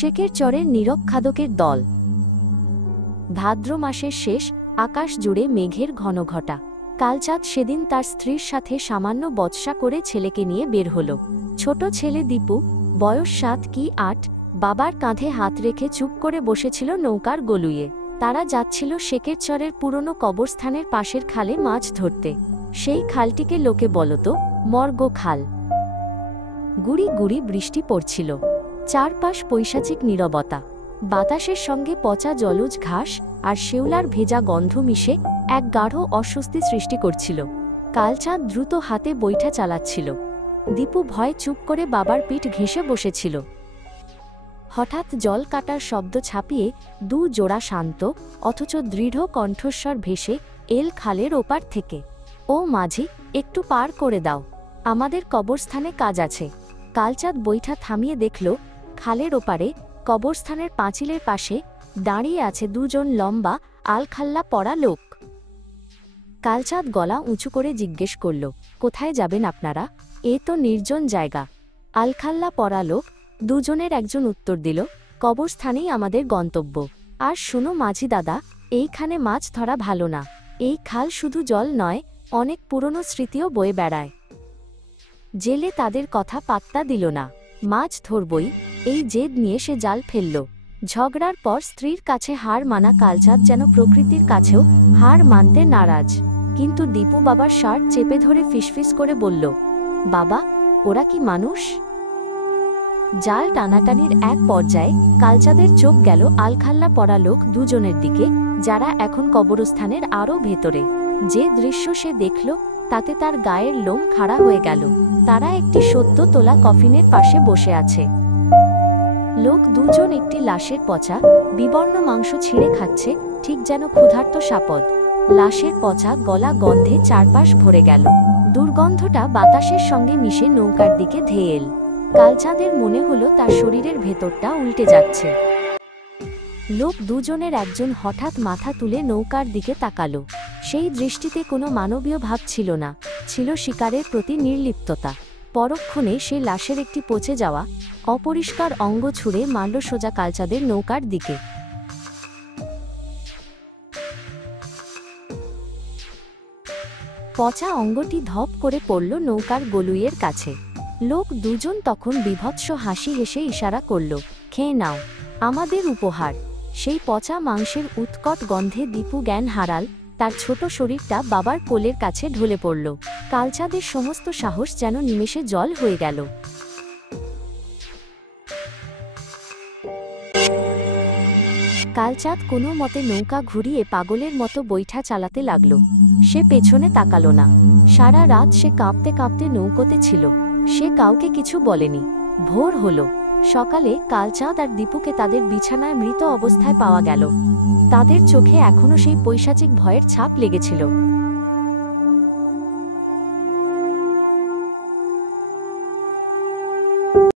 শেকের চরের নীরব খাদকের দল। ভাদ্র মাসের শেষ, আকাশ জুড়ে মেঘের ঘনঘটা। কালচাঁদ সেদিন তার স্ত্রীর সাথে সামান্য বচসা করে ছেলেকে নিয়ে বের হল। ছোট ছেলে দীপু, বয়স 7 কি 8, বাবার কাঁধে হাত রেখে চুপ করে বসেছিল নৌকার গলুইয়ে। তারা যাচ্ছিল শেকের চরের পুরনো কবরস্থানের পাশের খালে মাছ ধরতে। সেই খালটিকে লোকে বলত মর্গ খাল। গুড়ি গুড়ি বৃষ্টি পড়ছিল। চারপাশ পৈশাচিক নীরবতা। বাতাসের সঙ্গে পচা জলজ ঘাস আর শেওলার ভেজা গন্ধ মিশে এক গাঢ় অস্বস্তি সৃষ্টি করছিল। কালচাঁদ দ্রুত হাতে বৈঠা চালাচ্ছিল। দীপু ভয়ে চুপ করে বাবার পিঠ ঘেঁষে বসেছিল। হঠাৎ জল কাটার শব্দ ছাপিয়ে 2 জোড়া শান্ত অথচ দৃঢ় কণ্ঠস্বর ভেসে এল খালের ওপার থেকে। ও মাঝি, একটু পার করে দাও, আমাদের কবরস্থানে কাজ আছে। কালচাঁদ বৈঠা থামিয়ে দেখল, খালের ওপারে কবরস্থানের পাঁচিলের পাশে দাঁড়িয়ে আছে 2 জন লম্বা আলখাল্লা পরা লোক। কালচাঁদ গলা উঁচু করে জিজ্ঞেস করল, কোথায় যাবেন আপনারা? এ তো নির্জন জায়গা। আলখাল্লা পরা লোক 2 জনের একজন উত্তর দিল, কবরস্থানেই আমাদের গন্তব্য। আর শুনো মাঝি দাদা, এইখানে মাছ ধরা ভালো না। এই খাল শুধু জল নয়, অনেক পুরনো স্মৃতিও বয়ে বেড়ায়। জেলে তাদের কথা পাত্তা দিল না। মাছ ধরবই, এই জেদ নিয়ে সে জাল ফেলল। ঝগড়ার পর স্ত্রীর কাছে হার মানা কালচাঁদ যেন প্রকৃতির কাছেও হার মানতে নারাজ। কিন্তু দীপু বাবার শার্ট চেপে ধরে ফিসফিস করে বলল, বাবা, ওরা কি মানুষ? জাল টানাটানির এক পর্যায়ে কালচাঁদের চোখ গেল আলখাল্লা পরা লোক 2 জনের দিকে, যারা এখন কবরস্থানের আরও ভেতরে। যে দৃশ্য সে দেখল তাতে তার গায়ের লোম খাড়া হয়ে গেল। তারা একটি সদ্য তোলা কফিনের পাশে বসে আছে। লোক 2 জন একটি লাশের পচা বিবর্ণ মাংস ছিঁড়ে খাচ্ছে, ঠিক যেন ক্ষুধার্ত সাপদ। লাশের পচা গলা গন্ধে চারপাশ ভরে গেল। দুর্গন্ধটা বাতাসের সঙ্গে মিশে নৌকার দিকে ধেয়ে এল। কালচাঁদের মনে হলো তার শরীরের ভেতরটা উল্টে যাচ্ছে। লোক 2 জনের একজন হঠাৎ মাথা তুলে নৌকার দিকে তাকালো। সেই দৃষ্টিতে কোনো মানবীয় ভাব ছিল না, ছিল শিকারের প্রতি নির্লিপ্ততা। পরক্ষণে সে লাশের একটি পচে যাওয়া অপরিষ্কার অঙ্গ ছুঁড়ে মারল সোজা কালচাঁদের নৌকার দিকে। পচা অঙ্গটি ধপ করে পড়ল নৌকার গলুইয়ের কাছে। লোক 2 জন তখন বিভৎস হাসি হেসে ইশারা করল, খেয়ে নাও, আমাদের উপহার। সেই পচা মাংসের উৎকট গন্ধে দীপু জ্ঞান হারাল। তার ছোট শরীরটা বাবার কোলের কাছে ঢলে পড়ল। কালচাঁদের সমস্ত সাহস যেন নিমেষে জল হয়ে গেল। কালচাঁদ কোনো মতে নৌকা ঘুরিয়ে পাগলের মতো বৈঠা চালাতে লাগল। সে পেছনে তাকালো না। সারা রাত সে কাঁপতে কাঁপতে নৌকোতে ছিল। সে কাউকে কিছু বলেনি। ভোর হলো। সকালে কালচাঁদ আর দীপুকে তাদের বিছানায় মৃত অবস্থায় পাওয়া গেল। তাদের চোখে এখনো সেই পৈশাচিক ভয়ের ছাপ লেগেছিল।